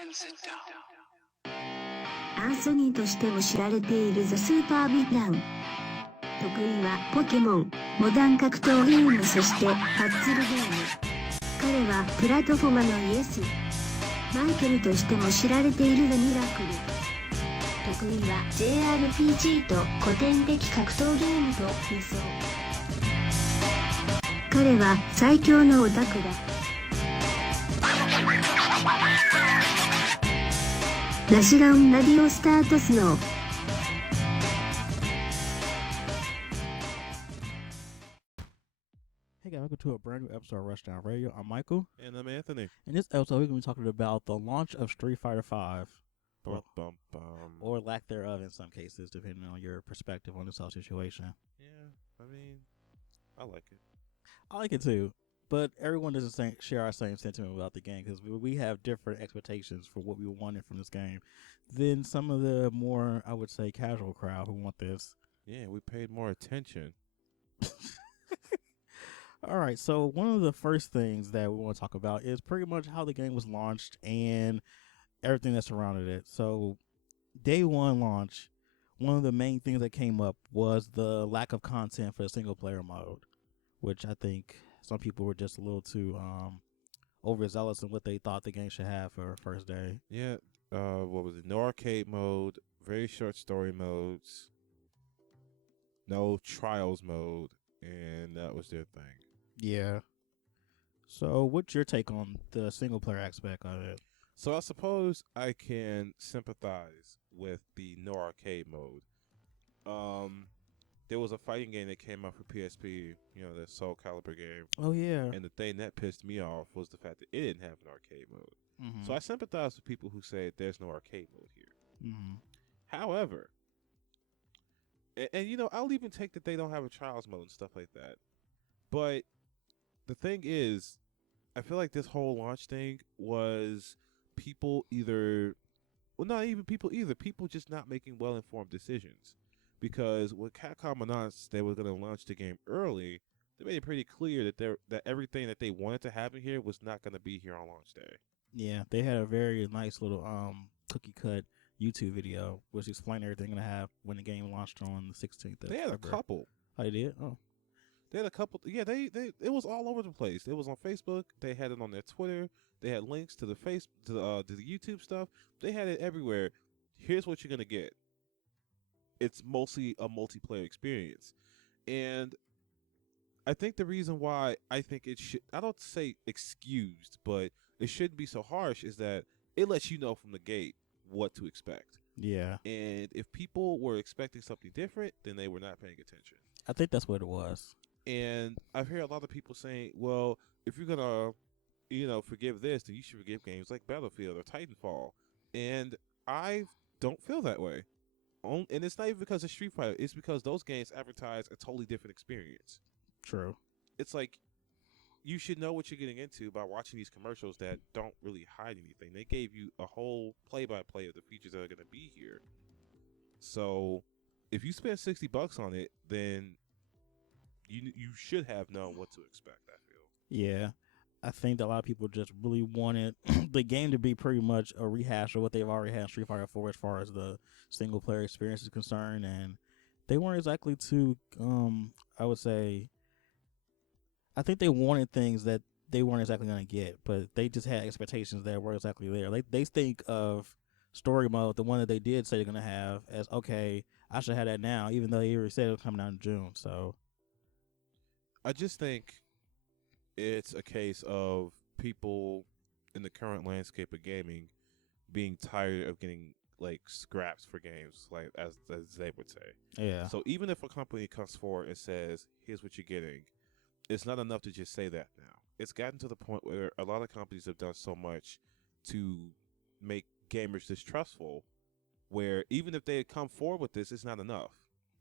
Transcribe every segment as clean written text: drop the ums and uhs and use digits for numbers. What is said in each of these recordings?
and sit down. アンソニーとしても知られているザ・スーパービッラン。得意はポケモン、モダン格闘ゲーム、そしてパッズルゲーム。彼はプラットフォーマのイエス。マイケルとしても知られているザ・ミラクル。得意は JRPG と古典的格闘ゲームと輸送。彼は最強のオタクだ。ラシュダウンラディオスタートスのHey guys, welcome to a brand new episode of Rushdown Radio. I'm Michael. And I'm Anthony. In this episode, we're going to be talking about the launch of Street Fighter V. Or lack thereof in some cases, depending on your perspective on this whole situation. Yeah, I mean, I like it. I like it too. But everyone doesn't share our same sentiment about the game because we have different expectations for what we wanted from this game than some of the more, I would say, casual crowd who want this. Yeah, we paid more attention. All right, so one of the first things that we want to talk about is pretty much how the game was launched and everything that surrounded it. So day one launch, one of the main things that came up was the lack of content for the single player mode, which I think some people were just a little too overzealous in what they thought the game should have for first day. Yeah, what was it? No arcade mode, very short story modes, no trials mode, and that was their thing. Yeah. So what's your take on the single player aspect of it? So I suppose I can sympathize with the no arcade mode. There was a fighting game that came out for PSP, you know, the Soul Calibur game. Oh, yeah. And the thing that pissed me off was the fact that it didn't have an arcade mode. Mm-hmm. So I sympathize with people who say there's no arcade mode here. Mm-hmm. However, and you know, I'll even take that they don't have a trials mode and stuff like that. But the thing is, I feel like this whole launch thing was people either, well, not even people either, people just not making well-informed decisions. Because when Capcom announced they were going to launch the game early, they made it pretty clear that everything that they wanted to happen here was not going to be here on launch day. Yeah, they had a very nice little cookie cut YouTube video which explained everything going to have when the game launched on the 16th. They had a couple. Oh, they did? Oh. They had a couple. Yeah, they it was all over the place. It was on Facebook. They had it on their Twitter. They had links to the to the YouTube stuff. They had it everywhere. Here's what you're going to get. It's mostly a multiplayer experience. And I think the reason why I think it should, I don't say excused, but it shouldn't be so harsh, is that it lets you know from the gate what to expect. Yeah. And if people were expecting something different, then they were not paying attention. I think that's what it was. And I've heard a lot of people saying, well, if you're going to, you know, forgive this, then you should forgive games like Battlefield or Titanfall. And I don't feel that way. And it's not even because of Street Fighter. It's because those games advertise a totally different experience. True. It's like you should know what you're getting into by watching these commercials that don't really hide anything. They gave you a whole play-by-play of the features that are going to be here. So if you spend $60 on it, then you should have known what to expect, I feel. Yeah. I think that a lot of people just really wanted the game to be pretty much a rehash of what they've already had in Street Fighter 4 as far as the single player experience is concerned, and they weren't exactly too I would say, I think they wanted things that they weren't exactly going to get, but they just had expectations that weren't exactly there. They think of story mode, the one that they did say they're going to have, as, okay, I should have that now, even though they already said it was coming out in June. So I just think it's a case of people in the current landscape of gaming being tired of getting like scraps for games, like as they would say. Yeah. So even if a company comes forward and says, "Here's what you're getting," it's not enough to just say that now. It's gotten to the point where a lot of companies have done so much to make gamers distrustful, where even if they had come forward with this, it's not enough.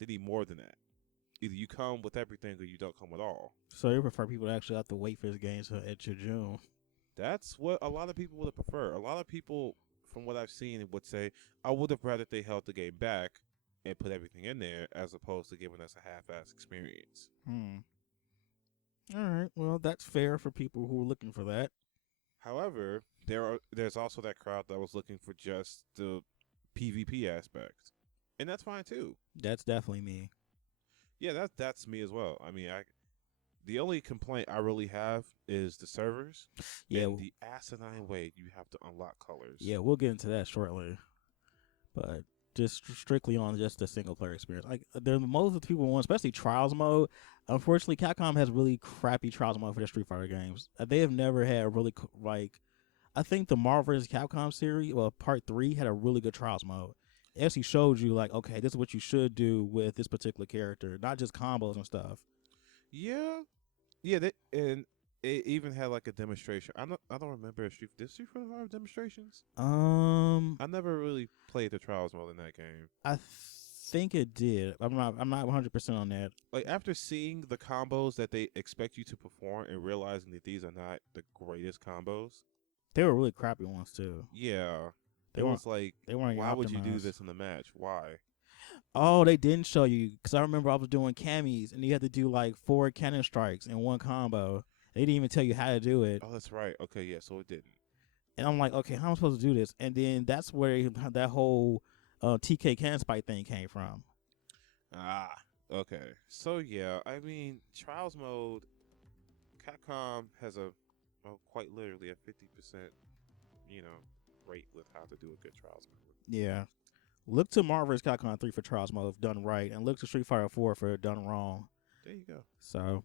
They need more than that. Either you come with everything or you don't come at all. So you prefer people to actually have to wait for this game until June? That's what a lot of people would have preferred. A lot of people, from what I've seen, would say, I would have rather they held the game back and put everything in there as opposed to giving us a half-ass experience. All right. Well, that's fair for people who are looking for that. However, there's also that crowd that was looking for just the PvP aspect, and that's fine too. That's definitely me. Yeah, that's me as well. I mean, the only complaint I really have is the servers Yeah, and the asinine way you have to unlock colors. yeah, we'll get into that shortly. But just strictly on just the single player experience, like most of the people want, especially Trials mode. Unfortunately, Capcom has really crappy Trials mode for their Street Fighter games. They have never had really like. I think the Marvel vs. Capcom series, well, Part 3 had a really good Trials mode. It actually showed you like, okay, this is what you should do with this particular character, not just combos and stuff. Yeah, and it even had like a demonstration. I don't remember did Street Fighter have demonstrations? I never really played the Trials mode in that game. I think it did. I'm not 100% on that. Like after seeing the combos that they expect you to perform and realizing that these are not the greatest combos, they were really crappy ones too. Yeah, they was like, they weren't. Why optimized. would you do this in the match? Why? Oh, they didn't show you because I remember I was doing camis and you had to do like 4 cannon strikes in one combo. They didn't even tell you how to do it. Oh, that's right. Okay, yeah, so it didn't. And I'm like, okay, how am I supposed to do this? And then that's where that whole TK can spike thing came from. Ah, okay. So yeah, I mean, Trials mode, Capcom has quite literally a 50%, rate with how to do a good Trials mode. Yeah. Look to Marvel vs. Capcom 3 for Trials mode if done right, and look to Street Fighter 4 for done wrong. There you go. So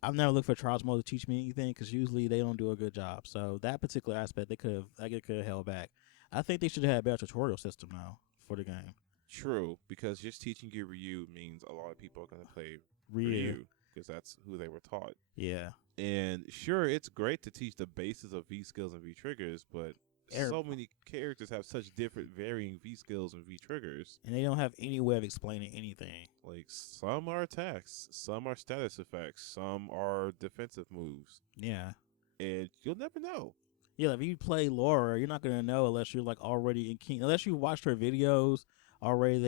I've never looked for Trials mode to teach me anything because usually they don't do a good job. So that particular aspect, they could have held back. I think they should have had a better tutorial system now for the game. True, because just teaching you Ryu means a lot of people are going to play Ryu because that's who they were taught. Yeah. And sure, it's great to teach the basis of V skills and V triggers, but so many characters have such different varying V skills and V triggers. And they don't have any way of explaining anything. Like, some are attacks, some are status effects, some are defensive moves. Yeah. And you'll never know. Yeah, if you play Laura, you're not going to know unless you're like already in King. Unless you watched her videos already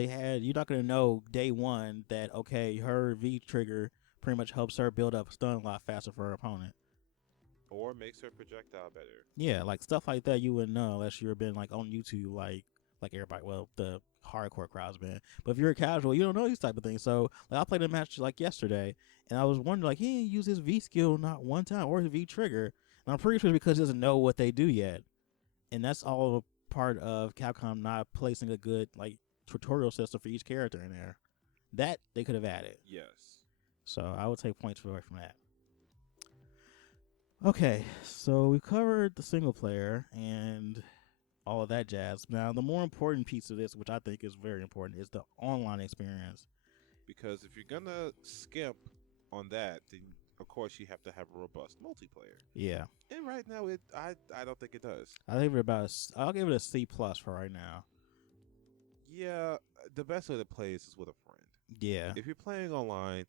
you're not going to know day one that, okay, her V trigger pretty much helps her build up stun a lot faster for her opponent. Or makes her projectile better. Yeah, like stuff like that you wouldn't know unless you've been like on YouTube like everybody, well, the hardcore crowd's been. But if you're a casual, you don't know these type of things. So like I played a match like yesterday and I was wondering like he didn't use his V skill not one time or his V trigger. And I'm pretty sure it's because he doesn't know what they do yet. And that's all a part of Capcom not placing a good like tutorial system for each character in there. That they could have added. Yes. So I would take points away from that. Okay, so we covered the single player and all of that jazz. Now, the more important piece of this, which I think is very important, is the online experience. Because if you're going to skimp on that, then of course you have to have a robust multiplayer. Yeah. And right now, I don't think it does. I'll give it a C+ for right now. Yeah, the best way to play is with a friend. Yeah. If you're playing online,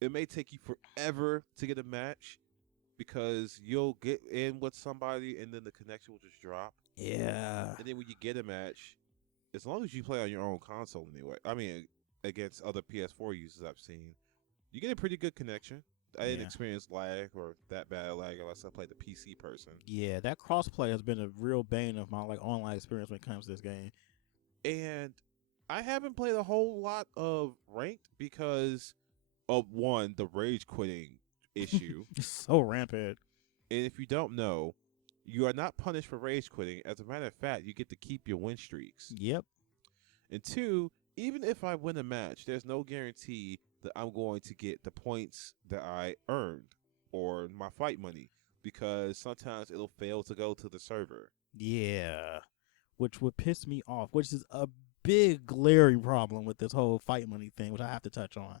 it may take you forever to get a match because you'll get in with somebody and then the connection will just drop. Yeah. And then when you get a match, as long as you play on your own console anyway, I mean, against other PS4 users I've seen, you get a pretty good connection. I didn't experience lag or that bad lag unless I played the PC person. Yeah, that crossplay has been a real bane of my like online experience when it comes to this game. And I haven't played a whole lot of ranked because of one, the rage quitting issue. It's so rampant. And if you don't know, you are not punished for rage quitting. As a matter of fact, you get to keep your win streaks. Yep. And two, even if I win a match, there's no guarantee that I'm going to get the points that I earned or my fight money because sometimes it'll fail to go to the server. Yeah. Which would piss me off, which is a big glaring problem with this whole fight money thing, which I have to touch on.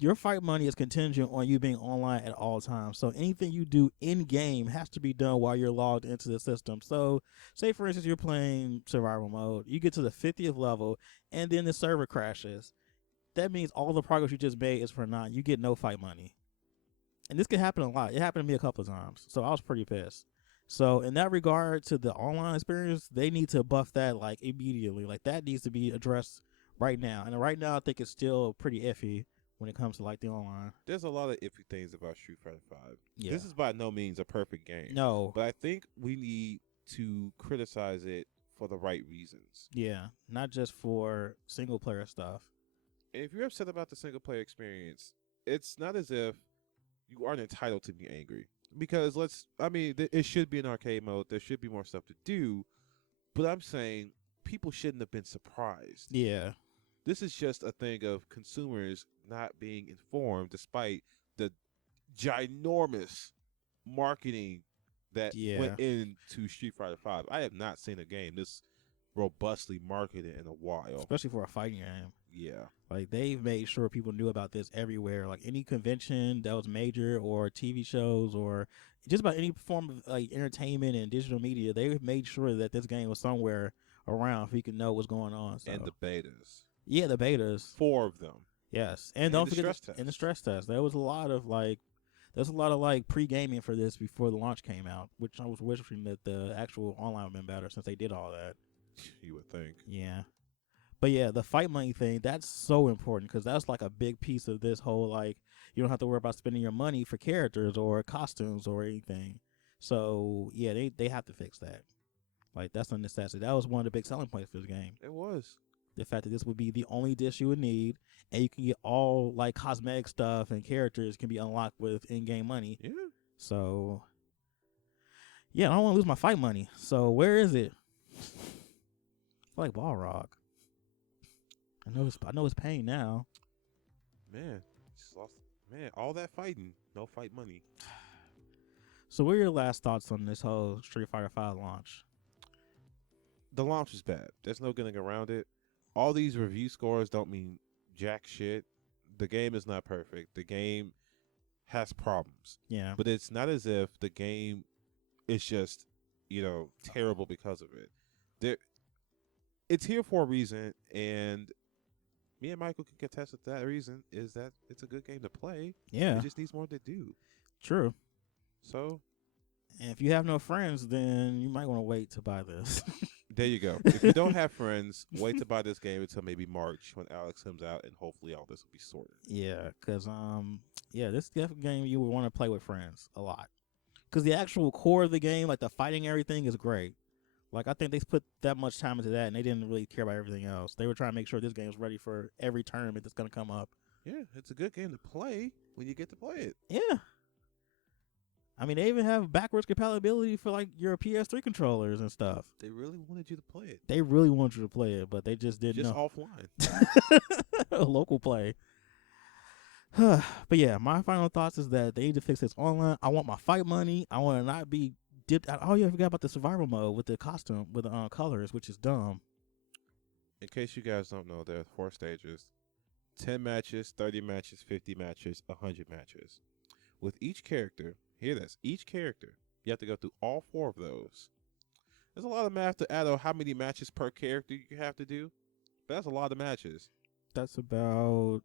Your fight money is contingent on you being online at all times. So anything you do in-game has to be done while you're logged into the system. So say, for instance, you're playing survival mode. You get to the 50th level, and then the server crashes. That means all the progress you just made is for naught. You get no fight money. And this can happen a lot. It happened to me a couple of times. So I was pretty pissed. So in that regard to the online experience, they need to buff that like immediately. Like that needs to be addressed right now. And right now I think it's still pretty iffy when it comes to like the online. There's a lot of iffy things about Street Fighter V. Yeah. This is by no means a perfect game. No. But I think we need to criticize it for the right reasons. Yeah, not just for single player stuff. And if you're upset about the single player experience, it's not as if you aren't entitled to be angry. Because it should be an arcade mode. There should be more stuff to do. But I'm saying people shouldn't have been surprised. Yeah. This is just a thing of consumers not being informed despite the ginormous marketing that went into Street Fighter V. I have not seen a game this robustly marketed in a while. Especially for a fighting game. Yeah. Like, they've made sure people knew about this everywhere. Like, any convention that was major or TV shows or just about any form of, like, entertainment and digital media, they made sure that this game was somewhere around so you could know what's going on. So. And the betas. Yeah, the betas. 4 of them. Yes. And don't forget the stress test. There was a lot of, pre-gaming for this before the launch came out, which I was wishing that the actual online would have been better since they did all that. You would think. Yeah. But yeah, the fight money thing, that's so important because that's like a big piece of this whole, like, you don't have to worry about spending your money for characters or costumes or anything. So, yeah, they have to fix that. Like, that's a necessity. That was one of the big selling points for this game. It was. The fact that this would be the only disc you would need, and you can get all, like, cosmetic stuff and characters can be unlocked with in-game money. Yeah. So, yeah, I don't want to lose my fight money. So, where is it? It's like Balrog. I know it's pain now. Man, all that fighting, no fight money. So what are your last thoughts on this whole Street Fighter V launch? The launch is bad. There's no getting around it. All these review scores don't mean jack shit. The game is not perfect. The game has problems. Yeah. But it's not as if the game is just, terrible because of it. It's here for a reason, and me and Michael can contest with that reason is that it's a good game to play. Yeah. It just needs more to do. True. So. And if you have no friends, then you might want to wait to buy this. There you go. If you don't have friends, wait to buy this game until maybe March when Alex comes out, and hopefully all this will be sorted. Yeah, because, this is definitely a game you would want to play with friends a lot. Because the actual core of the game, like the fighting and everything, is great. Like, I think they put that much time into that, and they didn't really care about everything else. They were trying to make sure this game was ready for every tournament that's going to come up. Yeah, it's a good game to play when you get to play it. Yeah. I mean, they even have backwards compatibility for, like, your PS3 controllers and stuff. They really wanted you to play it. They really wanted you to play it, but they just didn't know. Just offline. Local play. But, yeah, my final thoughts is that they need to fix this online. I want my fight money. I want to not be dipped out. Oh, yeah, I forgot about the survival mode with the costume, with the colors, which is dumb. In case you guys don't know, there are 4 stages. 10 matches, 30 matches, 50 matches, 100 matches. With each character, hear this, each character, you have to go through all 4 of those. There's a lot of math to add on how many matches per character you have to do. But that's a lot of matches. That's about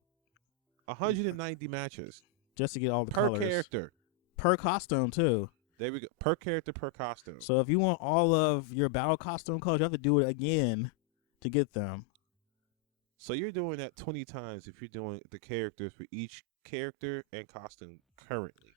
190 matches. Just to get all the per colors. Per character. Per costume, too. There we go. Per character, per costume. So if you want all of your battle costume colors, you have to do it again to get them. So you're doing that 20 times if you're doing the characters for each character and costume currently.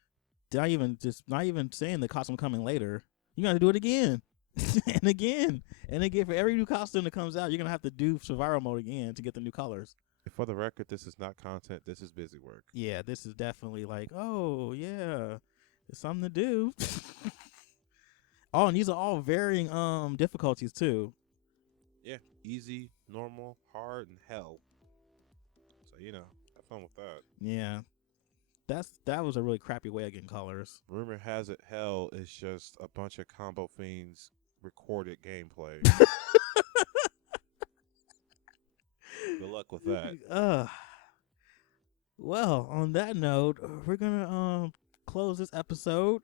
Not even saying the costume coming later. You got to do it again and again and again. For every new costume that comes out, you're going to have to do survival mode again to get the new colors. For the record, this is not content. This is busy work. Yeah, this is definitely like, oh, yeah, it's something to do. Oh, and these are all varying difficulties, too. Yeah, easy, normal, hard, and hell. So, have fun with that. Yeah. That was a really crappy way of getting colors. Rumor has it hell is just a bunch of Combo Fiends recorded gameplay. Good luck with that. Well, on that note, we're gonna close this episode.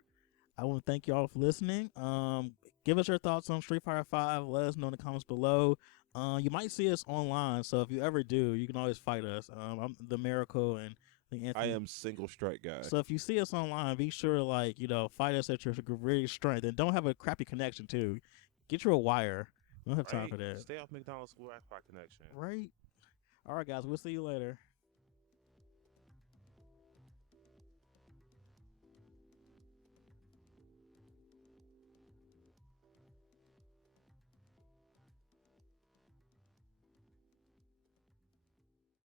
I want to thank you all for listening. Give us your thoughts on Street Fighter V. Let us know in the comments below. You might see us online, so if you ever do, you can always fight us. I'm the Miracle, and I think Anthony. I am Single Strike Guy. So if you see us online, be sure to fight us at your greatest strength, and don't have a crappy connection too. Get you a wire. We don't have time for that. Stay off McDonald's Wi-Fi connection. Right. All right, guys. We'll see you later.